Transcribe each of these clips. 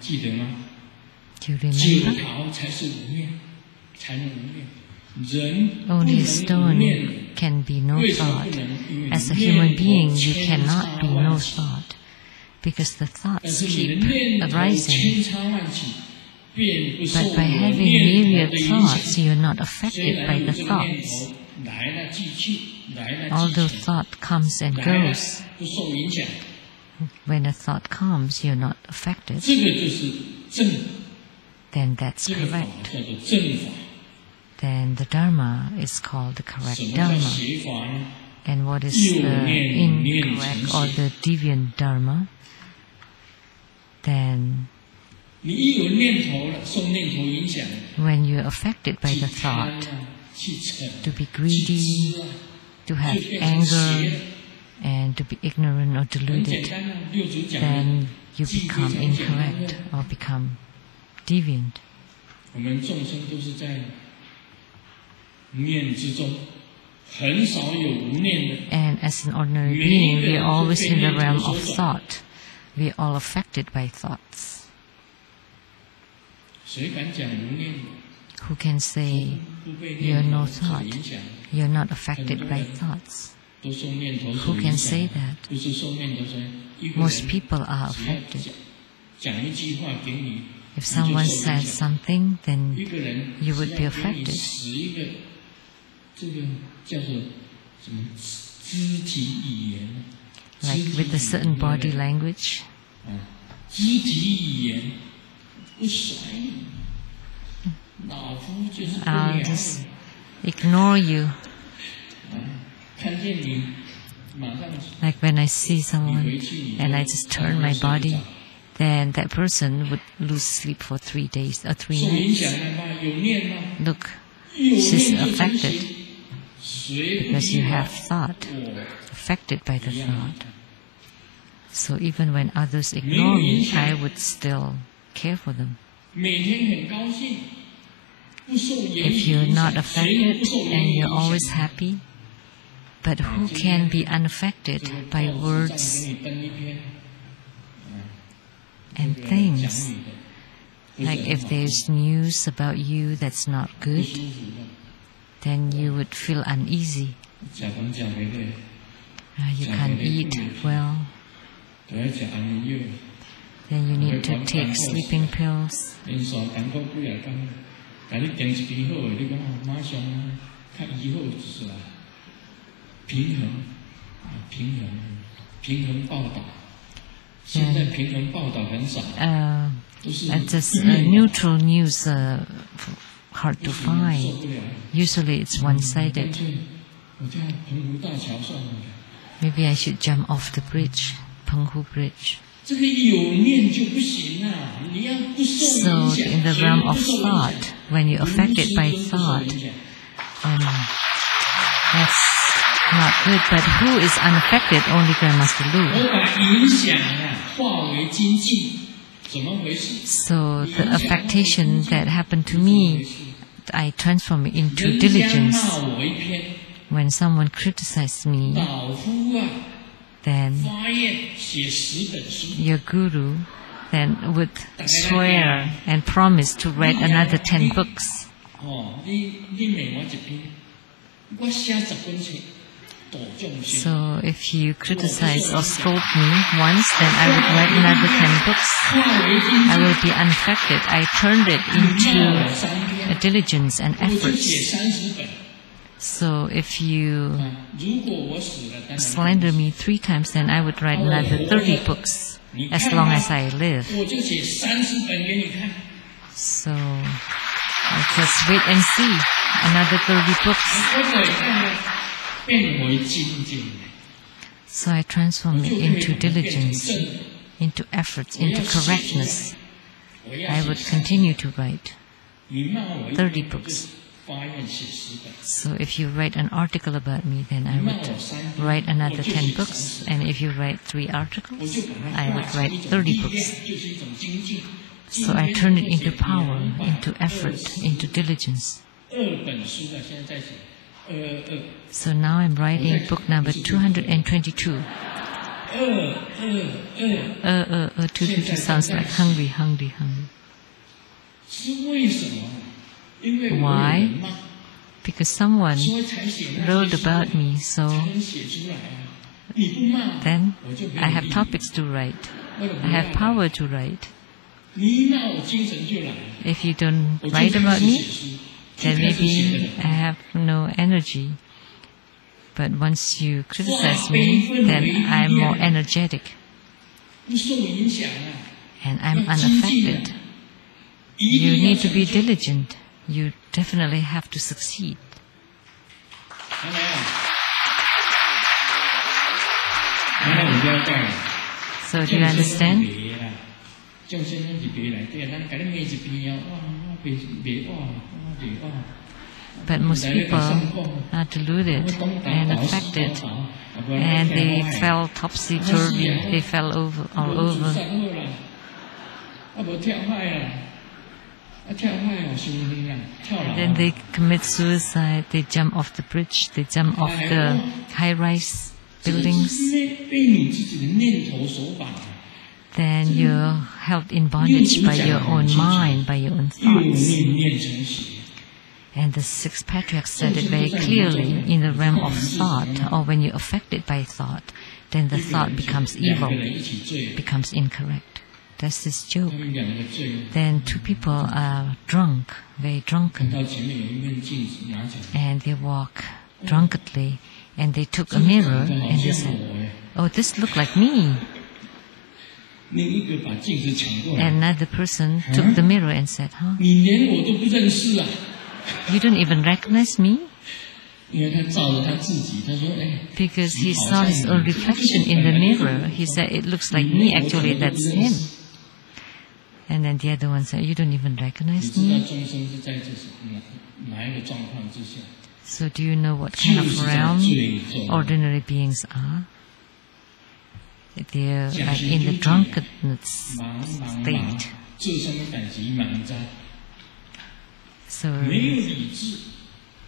记得吗？ Do you remember? 九桃才是无念，才能无念。人不 Only 能 a 无 stone 念。 can be no 为什么 thought. 不能？因为 As a 念 human 头 being, you 千 cannot 差 be 万 no 起。 thought, because the 但 thoughts 是你的 keep 念头 arising. 千差万起，便不受 But 我 by having 念头 myriad 的影 thoughts, 响。 you are not 虽 affected 然 by 有 the 这个念 thoughts. 头来了即去，来了即 Although 去， thought comes and 来了 goes, 不受影响。 when a thought comes, you're not affected. 这个就是正法， Then that's 这个法 correct. 叫做正法。 Then the Dharma is called the 什 correct 么叫 Dharma. 邪法呢？ And what is 右 the 念念 incorrect 成 or 邪。 the deviant Dharma? Then 你一有念头了，受念头影响， when you're affected by 去 the 贪 thought, 啊，去嗔， to be 去 greedy, 知啊， to 就 have 变成邪 anger, 了。 and to be ignorant or 很简 deluded, 单啊，六祖讲的 then you 记忆 become 非常简单 incorrect 的。 or become deviant. 我们众生都是在念之中，很少有无念的。 And as an ordinary being, we are always in the realm of thought. We are all affected by thoughts. 谁敢讲无念的？ Who can say 不被 you're 念 no 头受 thought? 影响， You're not affected by thoughts? 都受念头 Who 所 can 影 say 响。 that? 不是受念头所影响。一个 Most 人 people are 只要 affected. 讲一句话给你， If 你就 someone 受影 says 响。 something, then 一个人 you 只 would 要 be 给你 affected. 使一个这个叫做什么肢体语言 Like 肢体 with a 语 certain 言 body language. 肢体语言不甩你，老夫就是不 I'll 鸟 just 你。 ignore you. 看见你，马上 Like when I see 你 someone 回去你 and I 就 just 上 turn 床 my 睡不 body, 着 then that person would lose sleep for 3 days or 3受影 nights. 响了吗？有念吗？ Look, 有 she's 念就成 affected 形。谁不 because 依 you 我 have thought, 我 affected by the 一样 thought. So even when others ignore me, I would still care for them. 每天很高兴，不受言 If 语 you're 影 not 响，谁能 affected 不受言 and 语 you're 影 always 响？ happy, but who can be unaffected 这个 by 报纸上 words 给你登一篇， and 这个 things? 讲你的，不是 Like 很 if 好 there's news about you that's not 不 good, 舒服的， then you would feel uneasy. 食饭食袂落， You can't eat well, 就要食安眠药， then you need to take sleeping pills. 连续艰苦几啊工，甲你定一边好的，你讲马上较医好就是啦。平衡，平衡报道。现在平衡报道很少，都是 Just neutral news hard to find. 受不了。 Usually it's 干 one-sided. 脆我跳澎湖大桥算了。 Maybe I should jump off the bridge, Penghu Bridge. 这个有念就不行啊！你要不受 So 影响， in the 谁 realm 不 of 受影响 thought, when you're affected by 无师尊不受 thought, 影响 that's not good. But who is unaffected? Only Grandmaster Lu. 我把影响啊化为精进，怎么回事？ So the affectation that happened to me, I transform it into 人家 diligence. 骂我一篇， When someone criticizes me, 老夫啊 then 发愿写10本书， your guru then would swear and promise to write another 10 books. 你骂我一篇，我写10本册，大众先。 So if you criticize or scold me once, then I would write another 10 books. 化为精 I 进， will be unaffected. I turned it 骂我 into 3篇， a diligence and 我就写 efforts. 30本。 So if you 如果我死了，当然 slander me 3 times, then I would write another 30 books as long as I live. 我就写30本给你看。 So I'll just wait and see another 30 books. 我就让它变为精进， So I transform 我 it 就可以 into 变成 diligence, 正的。 into efforts, 我要 into 写出来 correctness. 我要 I 写 would 30 continue to write. 你骂我一30篇，我就 books. 发愿写10本。 So if you write an article about me, then I 你骂 would 我3篇， write 我 another 就 10写 books. 30 And if you write 3我 articles, 就把它 I 化 would 成 write 一种 30力量， books. 就是一种精进。 So I turn it into power, into effort, into diligence. 2本书啊，现在在写， So now I'm writing book number 222. Two people sounds like hungry, hungry, hungry. Why? Because someone wrote about me, so then I have topics to write. I have power to write. If you don't write about me, then maybe I have no energy. But once you criticize me, then I'm more energetic. And I'm unaffected. You need to be diligent. You definitely have to succeed. So do you understand? But most people are deluded and affected, and they fell topsy-turvy, they fell over all over. And then they commit suicide, they jump off the bridge, they jump off the high-rise buildings. Then you're held in bondage by your own mind, by your own thoughts. And the six patriarchs said it very clearly, in the realm of thought, or when you're affected by thought, then the thought becomes evil, becomes incorrect. That's this joke. Then two people are drunk, very drunken, and they walk drunkenly, and they took a mirror and they said, "Oh, this looks like me." Another person took the mirror and said, "Huh? You don't even recognize me?" Because he saw his own reflection in the mirror. He said, "It looks like me, actually that's him." And then the other one said, "You don't even recognize me?" So do you know what kind of realm ordinary beings are? They're like in the drunkenness state. So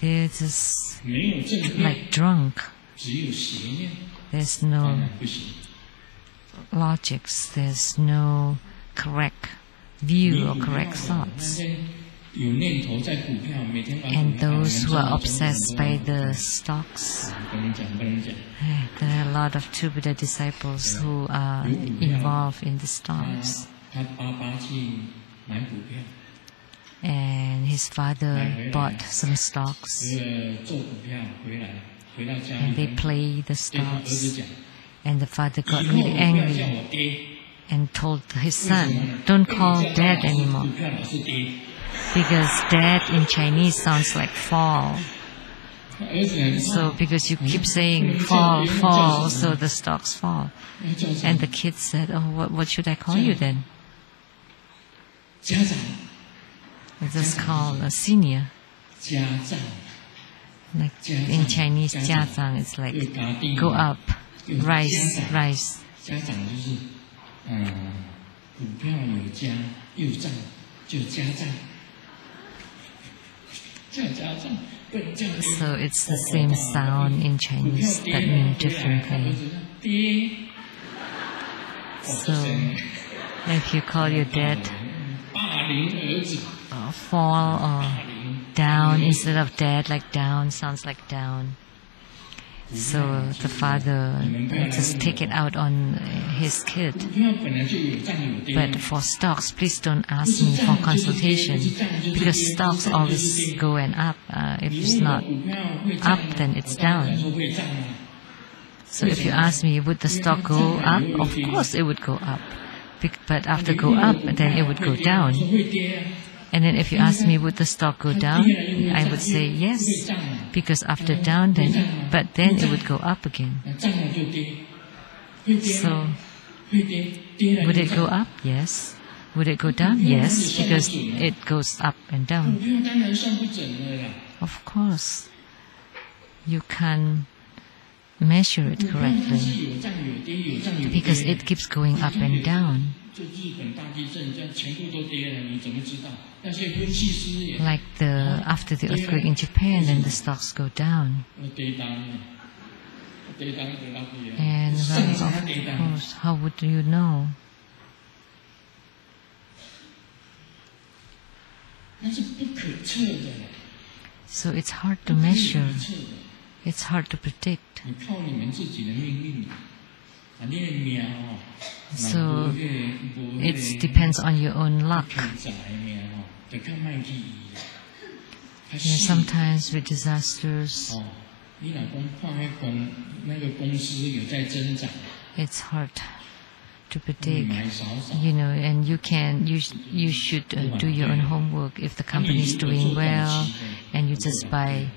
they're just like drunk. There's no logics, there's no correct view or correct thoughts. And those who are obsessed by the stocks, there are a lot of True Buddha disciples who are involved in the stocks. And his father bought some stocks, and they play the stocks, and the father got really angry and told his son, "Don't call dad anymore, because dad in Chinese sounds like fall. So because you keep saying fall, fall, so the stocks fall." And the kid said, "Oh, what should I call you then?" It's just called a senior. Like in Chinese, 家长 it's like go up, rise, rise. So it's the same sound in Chinese but mean differently. So if you call your dad fall or down instead of dad, like down sounds like down. So the father just take it out on his kid. But for stocks, please don't ask me for consultation, because stocks always go and up. If it's not up, then it's down. So if you ask me, would the stock go up? Of course it would go up. But after go up, then it would go down. And then if you ask me, would the stock go down? I would say yes, because after down, but then it would go up again. So, would it go up? Yes. Would it go down? Yes, because it goes up and down. Of course, you can't measure it correctly, because it keeps going up and down. Like after the earthquake in Japan, then the stocks go down. And of course, how would you know? So it's hard to measure. It's hard to predict. So it depends on your own luck. Sometimes with disasters, it's hard to predict, and you should do your own homework. If the company is doing well, and you just buy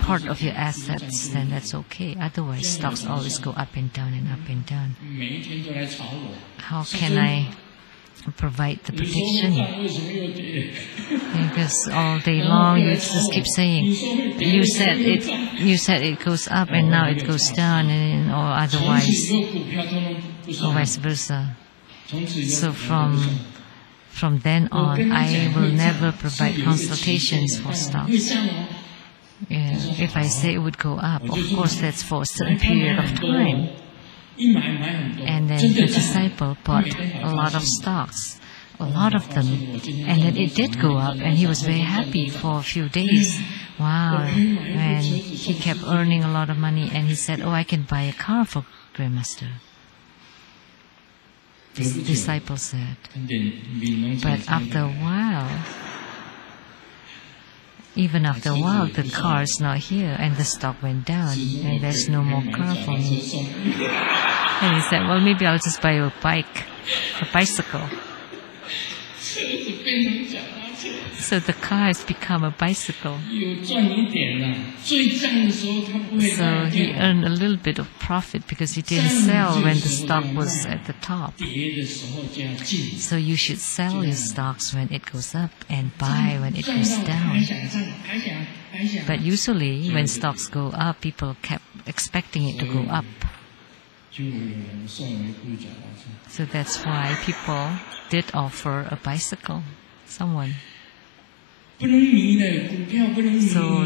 part of your assets, then that's okay. Otherwise, stocks always go up and down and up and down. How can I provide the prediction? Because all day long you just keep saying, you said it goes up and now it goes down, or otherwise, or vice versa. So from then on, I will never provide consultations for stocks. If I say it would go up, of course that's for a certain period of time. And then the disciple bought a lot of stocks, a lot of them, and then it did go up, and he was very happy for a few days. Wow! And he kept earning a lot of money, and he said, "Oh, I can buy a car for Grandmaster." This disciple said. But after a while, even after a while, the car is not here, and the stock went down, and there's no more car for me. And he said, well, maybe I'll just buy a bicycle. So the car has become a bicycle. So he earned a little bit of profit because he didn't sell when the stock was at the top. So you should sell your stocks when it goes up and buy when it goes down. But usually when stocks go up, people kept expecting it to go up. So that's why people did offer a bicycle, someone. So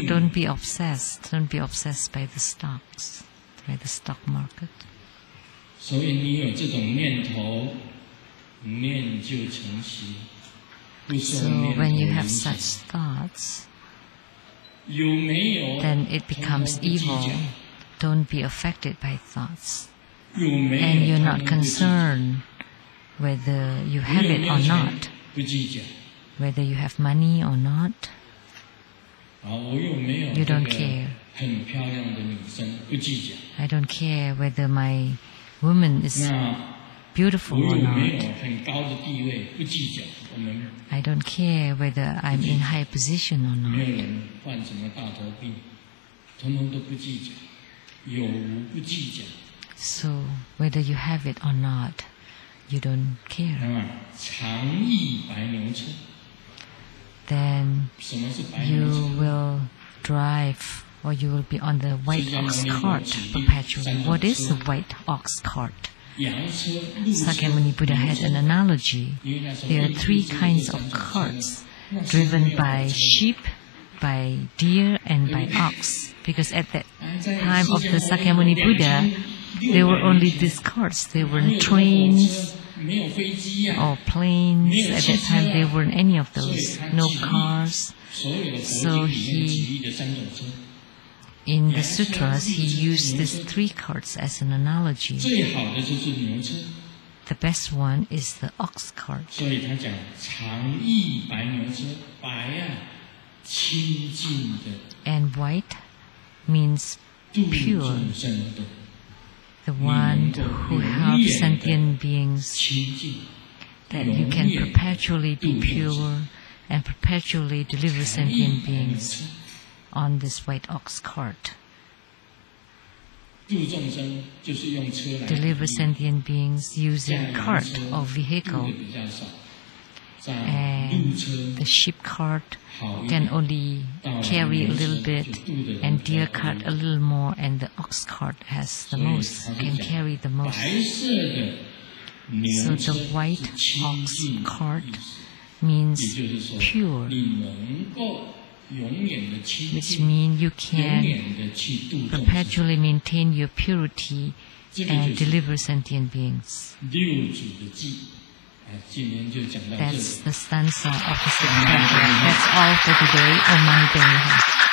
don't be obsessed. Don't be obsessed by the stocks, by the stock market. So when you have such thoughts, then it becomes evil. Don't be affected by thoughts. And you're not concerned whether you have it or not, whether you have money or not. You don't care. I don't care whether my woman is beautiful or not. I don't care whether I'm in high position or not. So whether you have it or not, you don't care. Then you will drive, or you will be on the white ox cart perpetually. What is the white ox cart? Sakyamuni Buddha had an analogy. There are three kinds of carts, driven by sheep, by deer, and by ox. Because at that time of the Sakyamuni Buddha, there were only these carts. There weren't trains or planes. At that time, there weren't any of those. No cars. So in the sutras, he used these three carts as an analogy. The best one is the ox cart. And white means pure. The one who helps sentient beings, that you can perpetually be pure and perpetually deliver sentient beings on this white ox cart. Deliver sentient beings using cart or vehicle. And the sheep cart can only carry a little bit, and deer cart a little more, and the ox cart has the most, can carry the most. So the white ox cart means pure. which means you can perpetually maintain your purity and deliver sentient beings. That's the stanza of the Sutra. That's all for today. Om Mani Padme Hum.